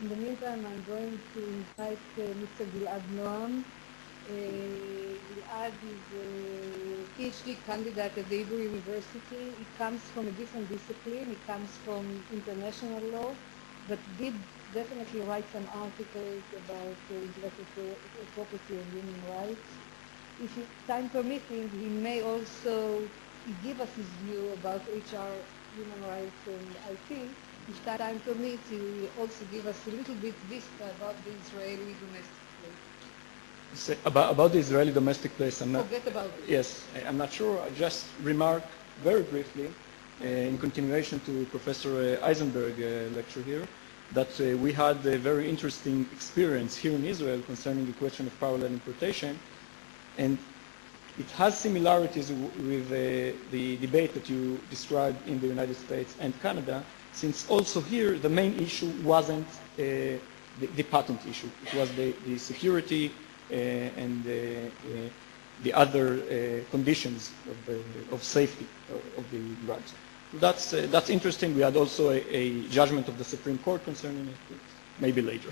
In the meantime, I'm going to invite Mr. Gilad Noam. Gilad is a PhD candidate at the Hebrew University. He comes from a different discipline. He comes from international law, but did definitely write some articles about intellectual property and human rights. If time permitting, he may also give us his view about HR, human rights, and IP. If time permits, he will also give us a little bit vista about the Israeli domestic place. About the Israeli domestic place, I'm not. Forget about it. Yes, I'm not sure. I just remark very briefly, in continuation to Professor Eisenberg's lecture here, that we had a very interesting experience here in Israel concerning the question of parallel importation, and it has similarities with the debate that you described in the United States and Canada, since also here the main issue wasn't the patent issue. It was the security and the other conditions of safety of the drugs. That's interesting. We had also a judgment of the Supreme Court concerning it, maybe later.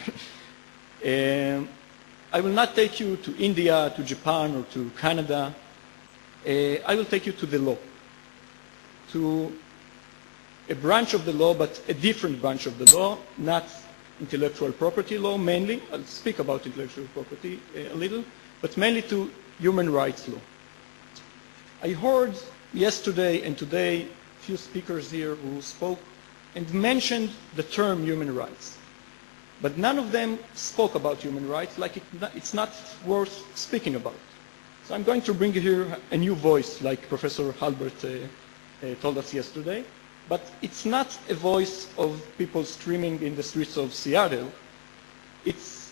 I will not take you to India, to Japan, or to Canada. I will take you to the law, to a branch of the law, but a different branch of the law, not intellectual property law mainly. I'll speak about intellectual property a little, but mainly to human rights law. I heard yesterday and today a few speakers here who spoke and mentioned the term human rights. But none of them spoke about human rights like it's not worth speaking about. So I'm going to bring here a new voice, like Professor Halbert told us yesterday. But it's not a voice of people screaming in the streets of Seattle. It's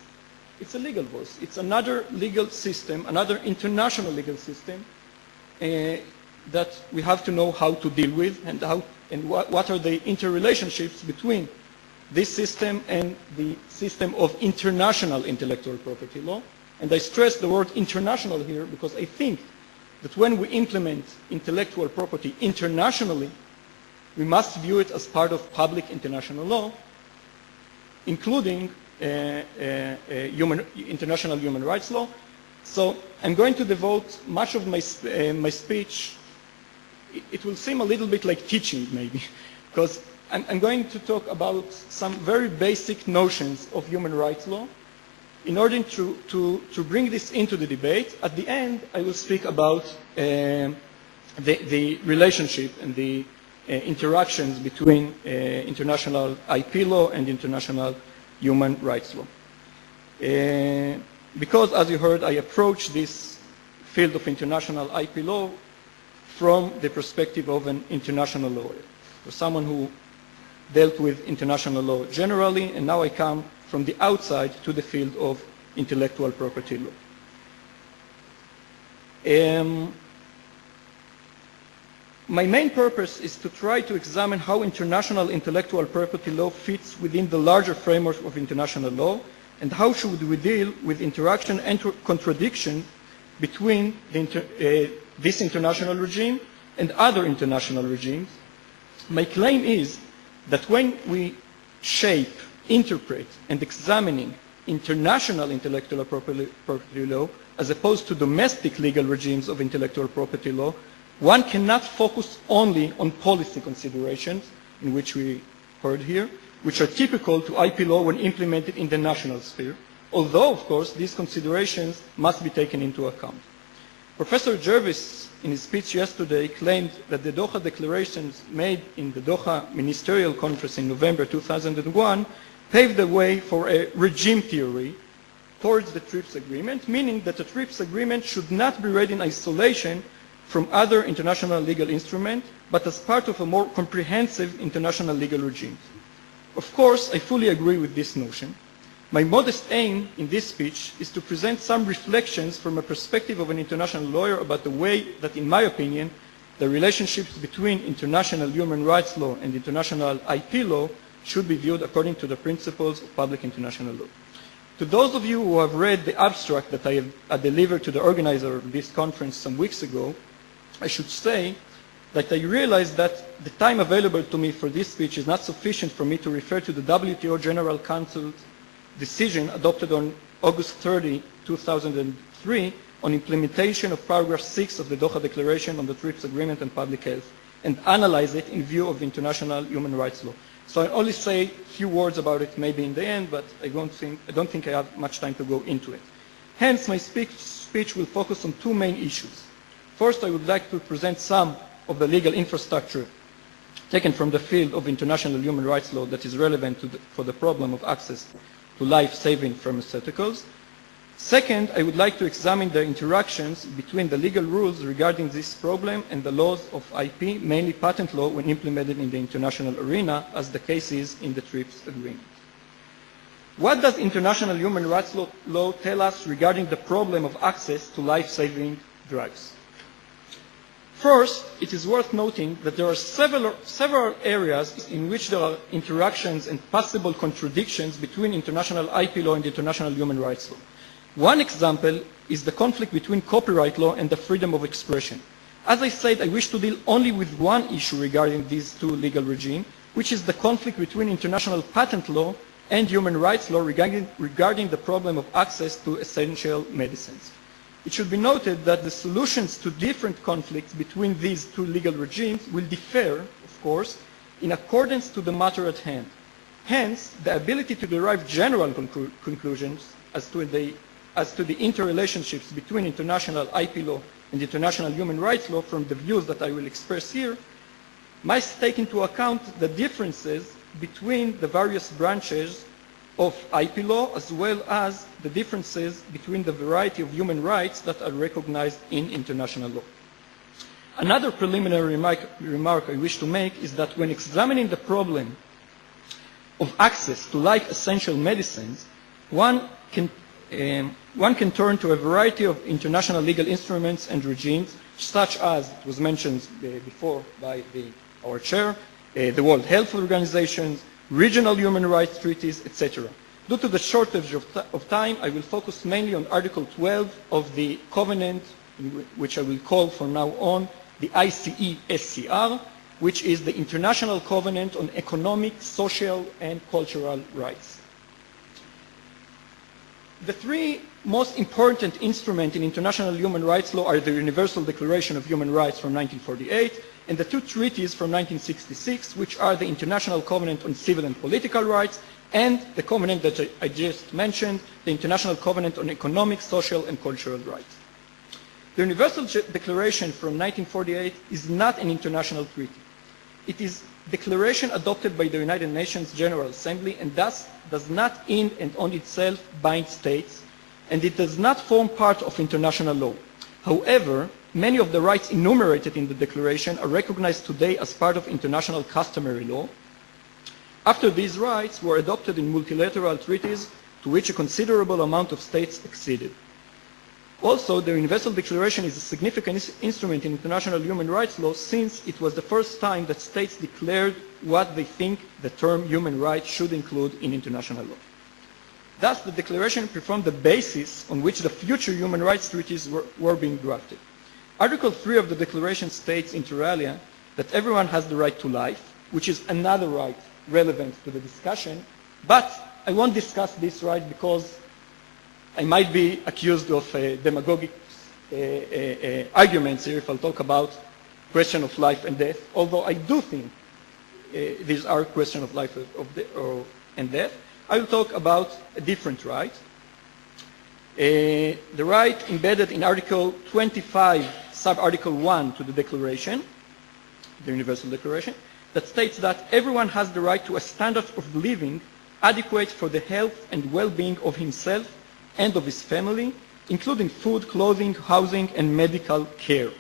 a legal voice. It's another legal system, another international legal system that we have to know how to deal with and what are the interrelationships between this system and the system of international intellectual property law. And I stress the word international here because I think that when we implement intellectual property internationally, we must view it as part of public international law, including international human rights law. So I'm going to devote much of my speech. It will seem a little bit like teaching, maybe, because I'm going to talk about some very basic notions of human rights law. In order to bring this into the debate, at the end, I will speak about the relationship and the interactions between international IP law and international human rights law. Because, as you heard, I approach this field of international IP law from the perspective of an international lawyer, or someone who dealt with international law generally, and now I come from the outside to the field of intellectual property law. My main purpose is to try to examine how international intellectual property law fits within the larger framework of international law, and how should we deal with interaction and contradiction between this international regime and other international regimes. My claim is that when we shape, interpret, and examine international intellectual property law, as opposed to domestic legal regimes of intellectual property law, one cannot focus only on policy considerations, in which we heard here, which are typical to IP law when implemented in the national sphere, although, of course, these considerations must be taken into account. Professor Jervis, in his speech yesterday, claimed that the Doha declarations made in the Doha Ministerial Conference in November 2001 paved the way for a regime theory towards the TRIPS agreement, meaning that the TRIPS agreement should not be read in isolation from other international legal instruments, but as part of a more comprehensive international legal regime. Of course, I fully agree with this notion. My modest aim in this speech is to present some reflections from a perspective of an international lawyer about the way that, in my opinion, the relationships between international human rights law and international IP law should be viewed according to the principles of public international law. To those of you who have read the abstract that I delivered to the organizer of this conference some weeks ago, I should say that I realized that the time available to me for this speech is not sufficient for me to refer to the WTO General Council's decision adopted on August 30, 2003 on implementation of paragraph 6 of the Doha Declaration on the TRIPS Agreement and Public Health and analyze it in view of international human rights law. So I'll only say a few words about it maybe in the end, but I don't think I have much time to go into it. Hence, my speech will focus on two main issues. First, I would like to present some of the legal infrastructure taken from the field of international human rights law that is relevant for the problem of access to life-saving pharmaceuticals. Second, I would like to examine the interactions between the legal rules regarding this problem and the laws of IP, mainly patent law, when implemented in the international arena, as the case is in the TRIPS agreement. What does international human rights law tell us regarding the problem of access to life-saving drugs? First, it is worth noting that there are several areas in which there are interactions and possible contradictions between international IP law and international human rights law. One example is the conflict between copyright law and the freedom of expression. As I said, I wish to deal only with one issue regarding these two legal regimes, which is the conflict between international patent law and human rights law regarding the problem of access to essential medicines. It should be noted that the solutions to different conflicts between these two legal regimes will differ, of course, in accordance to the matter at hand. Hence, the ability to derive general conclusions as to the interrelationships between international IP law and international human rights law from the views that I will express here must take into account the differences between the various branches of IP law, as well as the differences between the variety of human rights that are recognized in international law. Another preliminary remark I wish to make is that when examining the problem of access to life-essential medicines, one can turn to a variety of international legal instruments and regimes, such as it was mentioned before by our chair, the World Health Organization, regional human rights treaties, etc. Due to the shortage of time, I will focus mainly on Article 12 of the Covenant, which I will call from now on the ICE-SCR, which is the International Covenant on Economic, Social, and Cultural Rights. The three most important instruments in international human rights law are the Universal Declaration of Human Rights from 1948 and the two treaties from 1966, which are the International Covenant on Civil and Political Rights and the covenant that I just mentioned, the International Covenant on Economic, Social, and Cultural Rights. The Universal Declaration from 1948 is not an international treaty. It is a declaration adopted by the United Nations General Assembly and thus does not in and on itself bind states, and it does not form part of international law. However, many of the rights enumerated in the declaration are recognized today as part of international customary law, after these rights were adopted in multilateral treaties to which a considerable amount of states acceded. Also, the Universal Declaration is a significant instrument in international human rights law since it was the first time that states declared what they think the term human rights should include in international law. Thus, the declaration performed the basis on which the future human rights treaties were being drafted. Article 3 of the declaration states inter alia that everyone has the right to life, which is another right relevant to the discussion, but I won't discuss this right because I might be accused of demagogic arguments here if I'll talk about question of life and death, although I do think these are questions of life and death. I will talk about a different right. The right embedded in Article 25, sub-Article 1 to the Declaration, the Universal Declaration, that states that everyone has the right to a standard of living adequate for the health and well-being of himself and of his family, including food, clothing, housing, and medical care.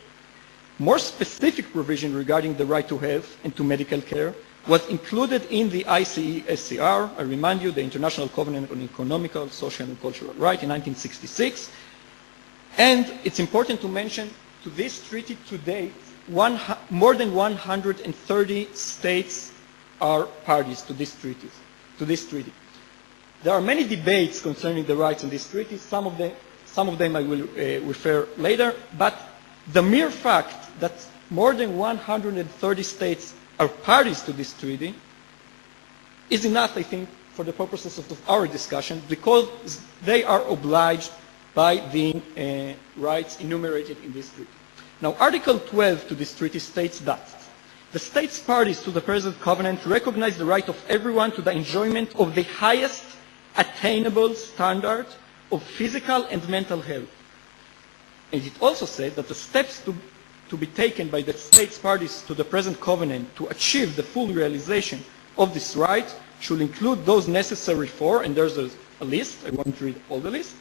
More specific provision regarding the right to health and to medical care was included in the ICE-SCR, I remind you, the International Covenant on Economical, Social, and Cultural Rights in 1966. And it's important to mention, to this treaty to date, more than 130 states are parties to this treaty. There are many debates concerning the rights in this treaty. Some of them I will refer later, but the mere fact that more than 130 states are parties to this treaty is enough, I think, for the purposes of our discussion, because they are obliged by the rights enumerated in this treaty. Now, Article 12 to this treaty states that the states parties to the present covenant recognize the right of everyone to the enjoyment of the highest attainable standard of physical and mental health. And it also said that the steps to be taken by the states parties to the present covenant to achieve the full realization of this right should include those necessary for, and there's a list, I won't read all the list,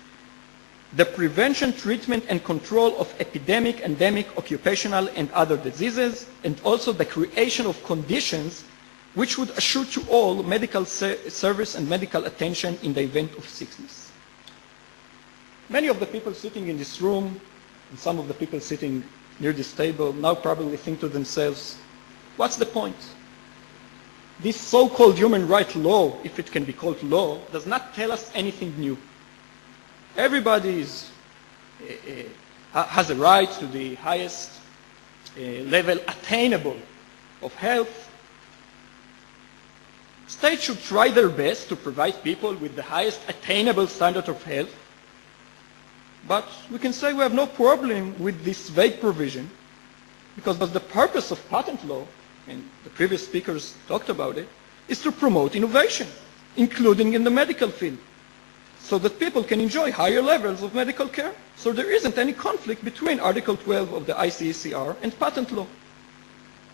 the prevention, treatment, and control of epidemic, endemic, occupational, and other diseases, and also the creation of conditions which would assure to all medical service and medical attention in the event of sickness. Many of the people sitting in this room, and some of the people sitting near this table, now probably think to themselves, what's the point? This so-called human rights law, if it can be called law, does not tell us anything new. Everybody has a right to the highest level attainable of health. States should try their best to provide people with the highest attainable standard of health. But we can say we have no problem with this vague provision, because the purpose of patent law, and the previous speakers talked about it, is to promote innovation, including in the medical field, so that people can enjoy higher levels of medical care. So there isn't any conflict between Article 12 of the ICCR and patent law.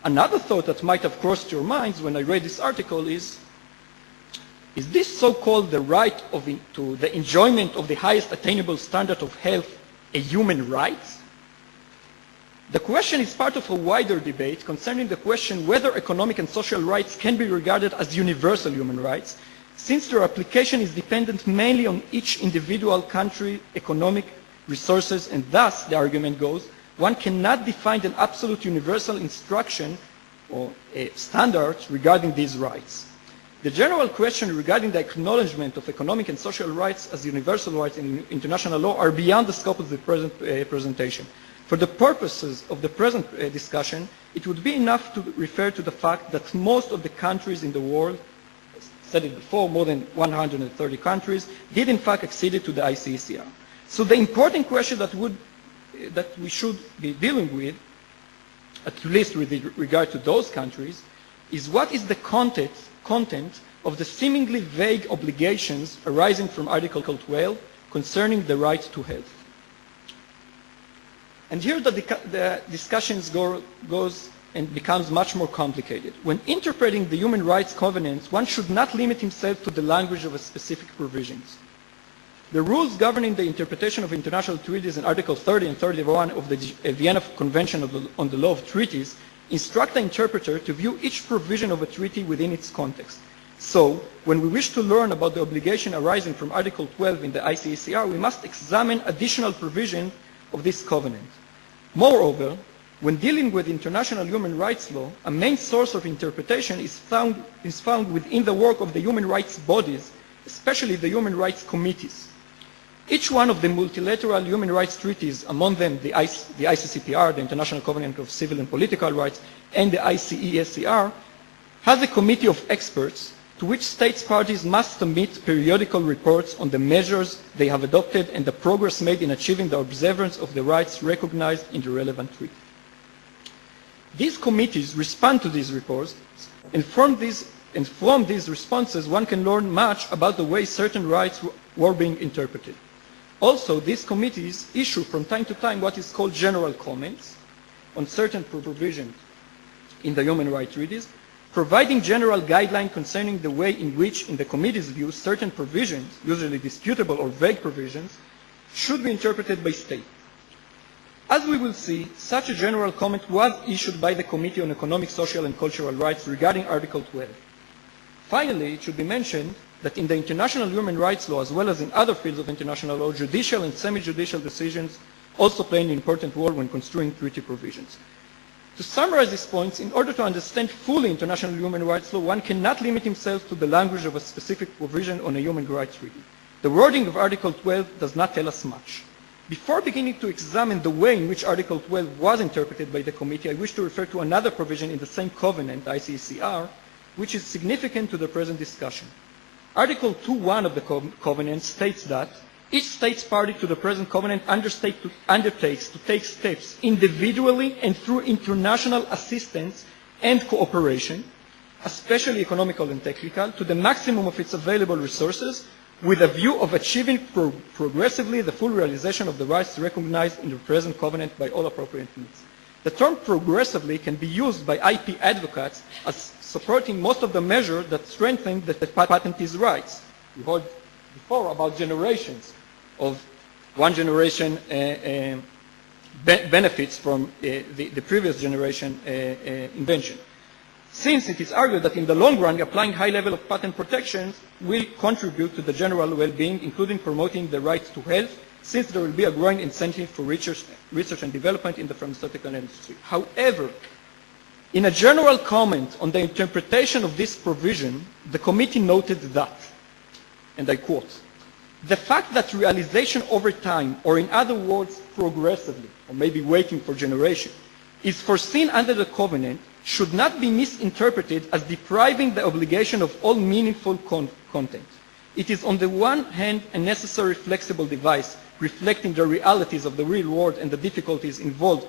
Another thought that might have crossed your minds when I read this article is this so-called the right to the enjoyment of the highest attainable standard of health a human right? The question is part of a wider debate concerning the question whether economic and social rights can be regarded as universal human rights, since their application is dependent mainly on each individual country's economic resources, and thus, the argument goes, one cannot define an absolute universal instruction or standards regarding these rights. The general question regarding the acknowledgement of economic and social rights as universal rights in international law are beyond the scope of the present presentation. For the purposes of the present discussion, it would be enough to refer to the fact that most of the countries in the world, as said it before, more than 130 countries, did in fact accede to the ICCR. So the important question that we should be dealing with, at least with regard to those countries, is what is the content of the seemingly vague obligations arising from Article 12 concerning the right to health. And here the discussions goes and becomes much more complicated. When interpreting the human rights covenants, one should not limit himself to the language of a specific provisions. The rules governing the interpretation of international treaties in Article 30 and 31 of the Vienna Convention on the Law of Treaties instruct the interpreter to view each provision of a treaty within its context. So, when we wish to learn about the obligation arising from Article 12 in the ICCR, we must examine additional provision of this covenant. Moreover, when dealing with international human rights law, a main source of interpretation is found within the work of the human rights bodies, especially the human rights committees. Each one of the multilateral human rights treaties, among them the ICCPR, the International Covenant of Civil and Political Rights, and the ICESCR, has a committee of experts to which states parties must submit periodical reports on the measures they have adopted and the progress made in achieving the observance of the rights recognized in the relevant treaty. These committees respond to these reports, and from these responses one can learn much about the way certain rights were being interpreted. Also, these committees issue from time to time what is called general comments on certain provisions in the human rights treaties, providing general guidelines concerning the way in which, in the committee's view, certain provisions, usually disputable or vague provisions, should be interpreted by state. As we will see, such a general comment was issued by the Committee on Economic, Social and Cultural Rights regarding Article 12. Finally, it should be mentioned that in the international human rights law, as well as in other fields of international law, judicial and semi-judicial decisions also play an important role when construing treaty provisions. To summarize these points, in order to understand fully international human rights law, one cannot limit himself to the language of a specific provision on a human rights treaty. The wording of Article 12 does not tell us much. Before beginning to examine the way in which Article 12 was interpreted by the committee, I wish to refer to another provision in the same covenant, ICCR, which is significant to the present discussion. Article 2.1 of the covenant states that each state party to the present covenant undertakes to take steps individually and through international assistance and cooperation, especially economical and technical, to the maximum of its available resources with a view of achieving progressively the full realization of the rights recognized in the present covenant by all appropriate means. The term progressively can be used by IP advocates as supporting most of the measures that strengthen the patentee's rights. We heard before about generations of one generation benefits from the previous generation invention. Since it is argued that in the long run, applying high level of patent protection will contribute to the general well-being, including promoting the right to health, since there will be a growing incentive for research and development in the pharmaceutical industry. However, in a general comment on the interpretation of this provision, the committee noted that, and I quote, "The fact that realization over time, or in other words, progressively, or maybe waiting for generation, is foreseen under the covenant should not be misinterpreted as depriving the obligation of all meaningful content. It is on the one hand a necessary flexible device reflecting the realities of the real world and the difficulties involved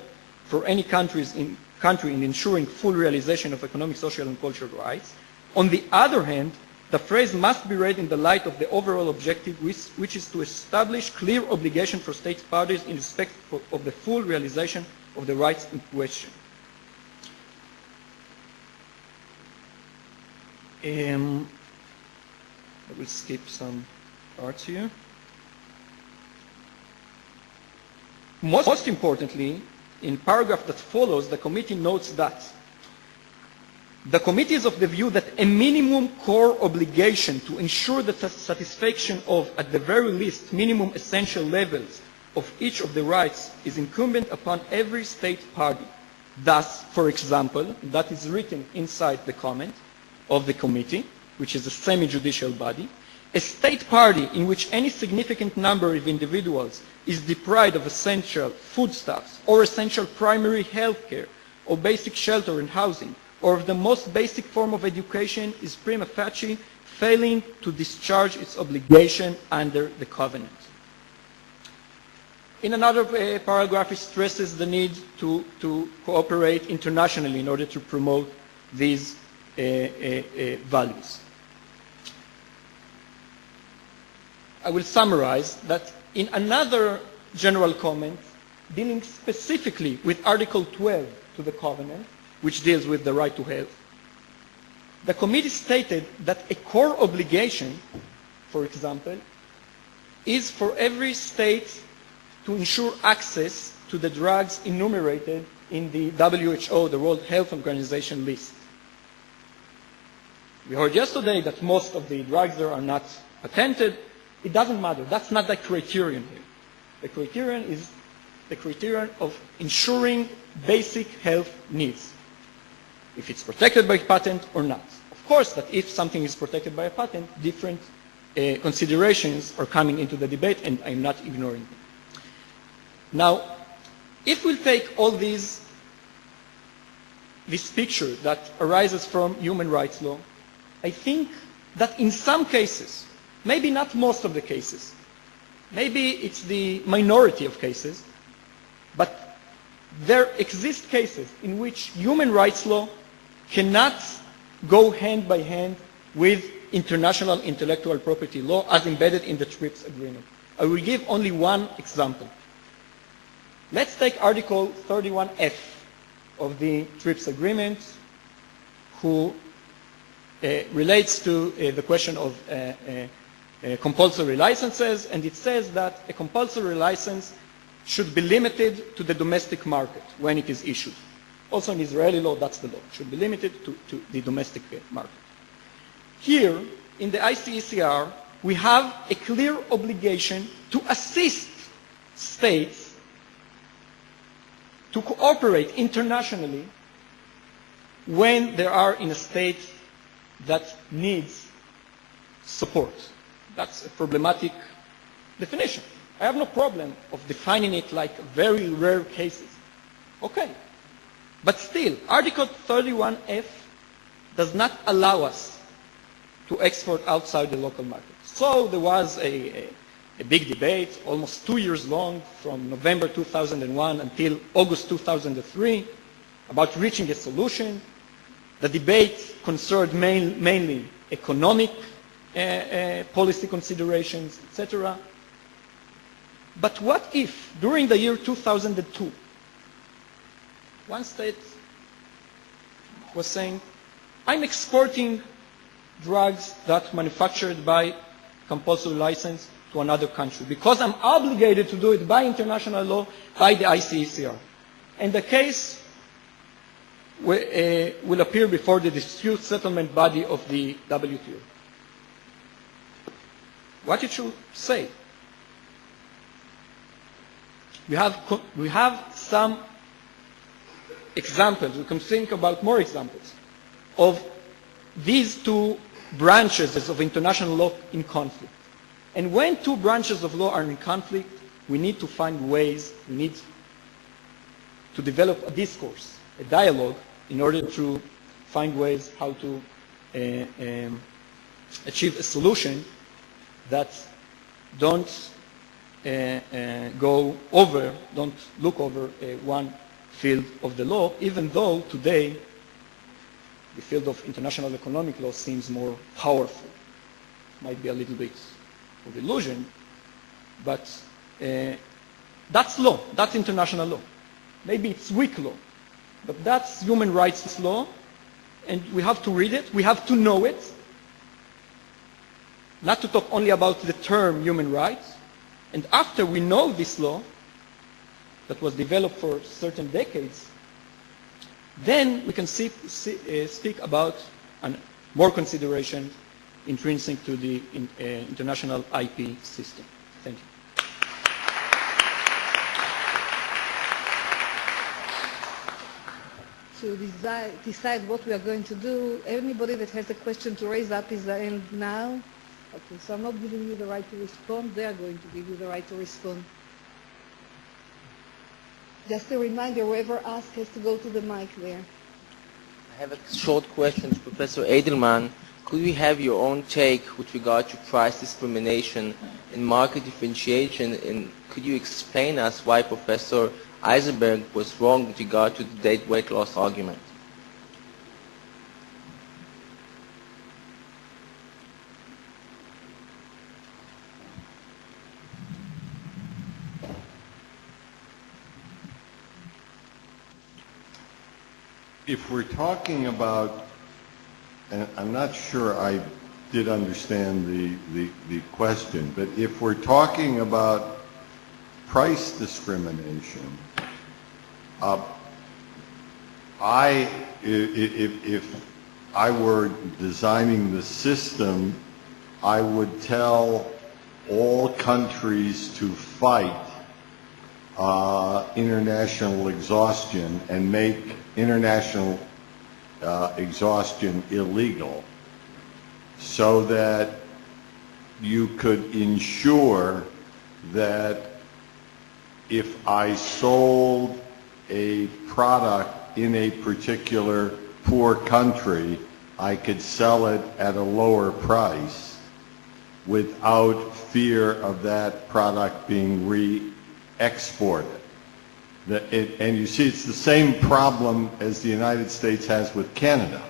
for any country in ensuring full realization of economic, social, and cultural rights. On the other hand, the phrase must be read in the light of the overall objective, which is to establish clear obligation for state parties in respect of the full realization of the rights in question." I will skip some parts here. Most importantly, in paragraph that follows, the committee notes that the committee is of the view that a minimum core obligation to ensure the satisfaction of, at the very least, minimum essential levels of each of the rights is incumbent upon every state party. Thus, for example, that is written inside the comment of the committee, which is a semi-judicial body, a state party in which any significant number of individuals is deprived of essential foodstuffs or essential primary health care or basic shelter and housing, or of the most basic form of education, is prima facie failing to discharge its obligation under the covenant. In another paragraph, it stresses the need to cooperate internationally in order to promote these values. I will summarize that in another general comment dealing specifically with Article 12 to the Covenant, which deals with the right to health, the committee stated that a core obligation, for example, is for every state to ensure access to the drugs enumerated in the WHO, the World Health Organization list. We heard yesterday that most of the drugs there are not patented. It doesn't matter. That's not the criterion here. The criterion is the criterion of ensuring basic health needs, if it's protected by patent or not. Of course, that if something is protected by a patent, different considerations are coming into the debate, and I'm not ignoring them. Now, if we take all this picture that arises from human rights law, I think that in some cases, maybe not most of the cases, maybe it's the minority of cases, but there exist cases in which human rights law cannot go hand by hand with international intellectual property law as embedded in the TRIPS agreement. I will give only one example. Let's take Article 31F of the TRIPS agreement, who relates to the question of compulsory licenses, and it says that a compulsory license should be limited to the domestic market when it is issued. Also in Israeli law, that's the law. It should be limited to the domestic market. Here, in the ICCR, we have a clear obligation to assist states to cooperate internationally when they are in a state that needs support. That's a problematic definition. I have no problem of defining it like very rare cases. Okay. But still, Article 31F does not allow us to export outside the local market. So there was a big debate, almost 2 years long, from November 2001 until August 2003, about reaching a solution. The debate concerned mainly economic policy considerations, etc. But what if, during the year 2002, one state was saying, I'm exporting drugs that manufactured by compulsory license to another country because I'm obligated to do it by international law, by the ICECR. And the case will appear before the dispute settlement body of the WTO. What it should say? We have some examples. We can think about more examples of these two branches of international law in conflict. And when two branches of law are in conflict, we need to find ways, we need to develop a discourse, a dialogue, in order to find ways how to achieve a solution that don't don't look over one field of the law, even though today the field of international economic law seems more powerful. Might be a little bit of illusion, but that's law, that's international law. Maybe it's weak law, but that's human rights law, and we have to read it, we have to know it, not to talk only about the term human rights. And after we know this law, that was developed for certain decades, then we can speak about more consideration intrinsic to the international IP system. Thank you. To decide what we are going to do, anybody that has a question to raise up his hand now. Okay, so I'm not giving you the right to respond. They are going to give you the right to respond. Just a reminder, whoever asks has to go to the mic there. I have a short question to Professor Edelman. Could we have your own take with regard to price discrimination and market differentiation, and could you explain us why Professor Eisenberg was wrong with regard to the date weight loss argument? If we're talking about, and I'm not sure I did understand the question, but if we're talking about price discrimination, if I were designing the system, I would tell all countries to fight international exhaustion and make international exhaustion illegal, so that you could ensure that if I sold a product in a particular poor country, I could sell it at a lower price without fear of that product being re-exported. And you see, it's the same problem as the United States has with Canada.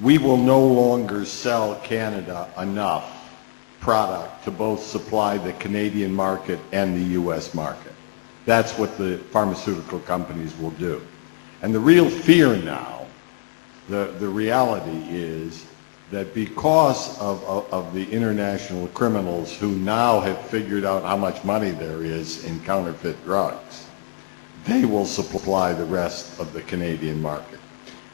We will no longer sell Canada enough product to both supply the Canadian market and the U.S. market. That's what the pharmaceutical companies will do. And the real fear now, the reality is that because of the international criminals who now have figured out how much money there is in counterfeit drugs, they will supply the rest of the Canadian market.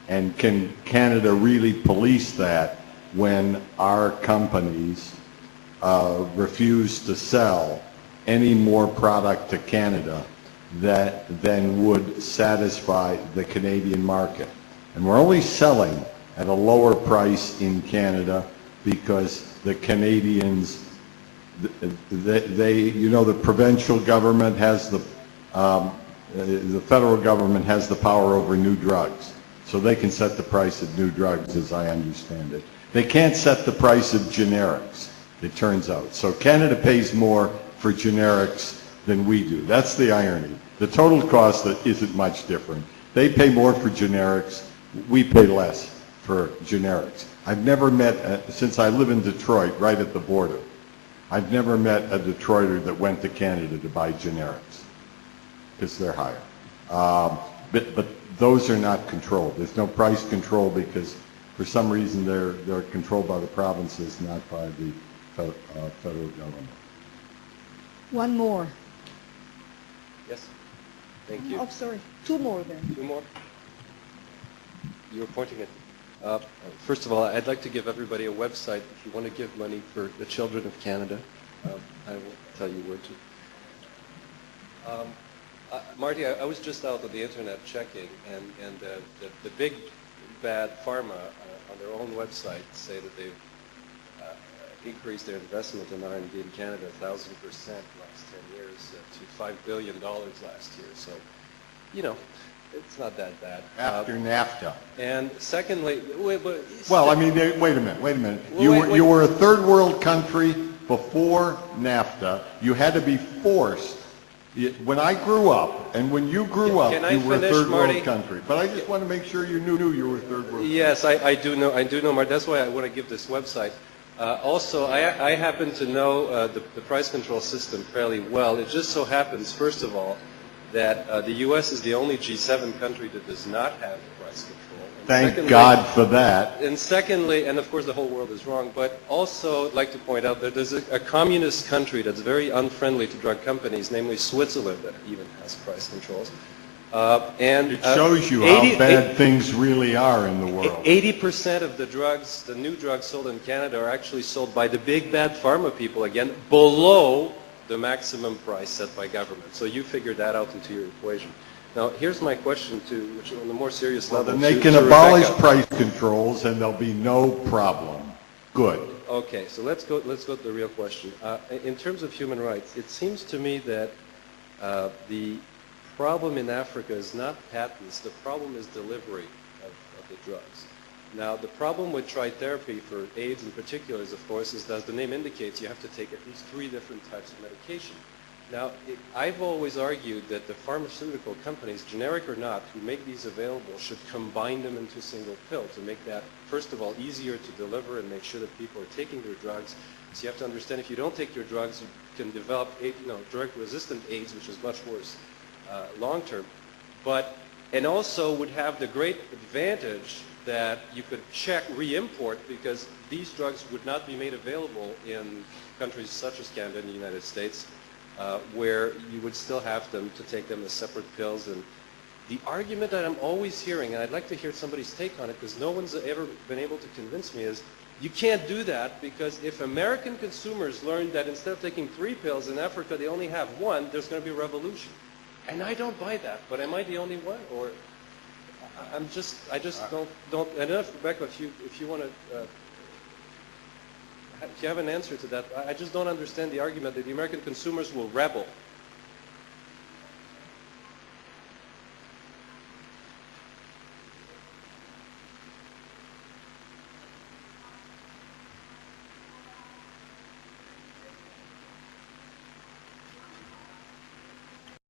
And can Canada really police that when our companies refuse to sell any more product to Canada than would satisfy the Canadian market? And we're only selling at a lower price in Canada because the Canadians the provincial government has the federal government has the power over new drugs. So they can set the price of new drugs, as I understand it. They can't set the price of generics, it turns out. So Canada pays more for generics than we do. That's the irony. The total cost isn't much different. They pay more for generics, we pay less for generics. I've never met, since I live in Detroit, right at the border, I've never met a Detroiter that went to Canada to buy generics, because they're higher. But those are not controlled. There's no price control because for some reason they're controlled by the provinces, not by the federal government. One more. Yes. Thank you. Oh, sorry. Two more then. Two more. You were pointing at. First of all, I'd like to give everybody a website if you want to give money for the children of Canada. I will tell you where to. Marty, I was just out on the internet checking, and the big bad pharma on their own website say that they've increased their investment in R&D in Canada 1,000% last 10 years to $5 billion last year. So, you know, it's not that bad. After NAFTA. And secondly, Well, I mean, wait a minute. Wait. You were a third world country before NAFTA. You had to be forced. When I grew up, and when you grew up, you were a third world country. But I just want to make sure you knew you were a third world country. Yes, I do know, Mark. That's why I want to give this website. Also, I happen to know the price control system fairly well. It just so happens, first of all, that the U.S. is the only G7 country that does not have price control. And Thank secondly, God for that. And secondly, and of course the whole world is wrong, but also I'd like to point out that there's a communist country that's very unfriendly to drug companies, namely Switzerland, that even has price controls. It shows you how bad things really are in the world. 80% of the drugs, the new drugs sold in Canada, are actually sold by the big bad pharma people, again, below the maximum price set by government. So you figured that out into your equation. Now, here's my question which on the more serious level. Then they can abolish price controls and there'll be no problem. Good. Okay, so let's go to the real question. In terms of human rights, it seems to me that the problem in Africa is not patents. The problem is delivery of the drugs. Now, the problem with tritherapy for AIDS in particular is, of course, as the name indicates, you have to take at least 3 different types of medication. Now, I've always argued that the pharmaceutical companies, generic or not, who make these available should combine them into a single pill to make that, first of all, easier to deliver and make sure that people are taking their drugs. So you have to understand if you don't take your drugs, you can develop drug-resistant AIDS, which is much worse long term. And also would have the great advantage that you could check re-import because these drugs would not be made available in countries such as Canada and the United States, where you would still have them to take them as separate pills. And the argument that I'm always hearing, and I'd like to hear somebody's take on it because no one's ever been able to convince me, is you can't do that because if American consumers learn that instead of taking 3 pills in Africa they only have 1, there's going to be a revolution. And I don't buy that, but am I the only one? Or I just don't. I don't know, Rebecca, if you want to, if you have an answer to that, I just don't understand the argument that the American consumers will rebel